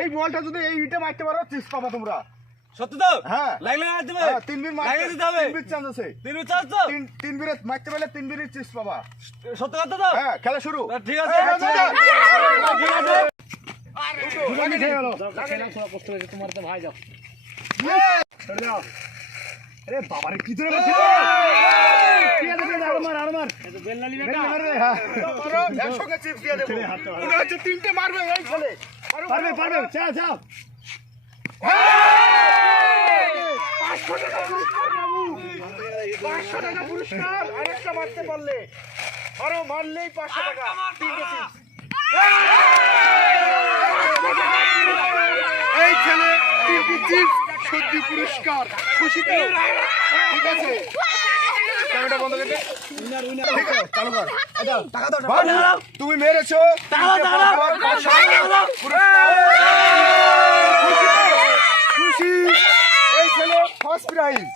এই বলটা যদি এই ইটে মারতে পারো 30 পাবা তোমরা। সত্যি তো? হ্যাঁ লাগলে মারতে হবে। হ্যাঁ, 3 বির লাগিয়ে মারতে দিতে হবে। 3 বির চান্স আছে। 3 বির চান্স তো? 3 বিরে মারতে পারলে 3 বির 30 পাবা। সত্যি কথা তো? হ্যাঁ, খেলা শুরু। ঠিক আছে। এই, ঠিক আছে। লাগে গেল। তোমার তো ভাই যাও ছেড়ে দাও। আরে বাবা রে কি ধরে মারছিস? কি আছে আর মার। বেলনা নিবে বেরিয়ে মার রে, হ্যাঁ। মারো, একসঙ্গে চিপস দিয়ে দেবো। মনে হচ্ছে 3টে মারবে এই ছেলে। পারবে, চাও। 500 টাকা পুরস্কার। আরেকটা মারতে পারলে, আরো মারলেই 500 টাকা। 3টে চিপস। এই ছেলে 3টে চিপস সত্যি পুরস্কার। খুশি তো? ঠিক আছে, ক্যামেরা বন্ধ করে দে। ঠিক আছে, চালু কর। টাকা দাও। তুমি মেরেছো। টাকা দাও। খুশি। এই ছেলে ফার্স্ট প্রাইজ।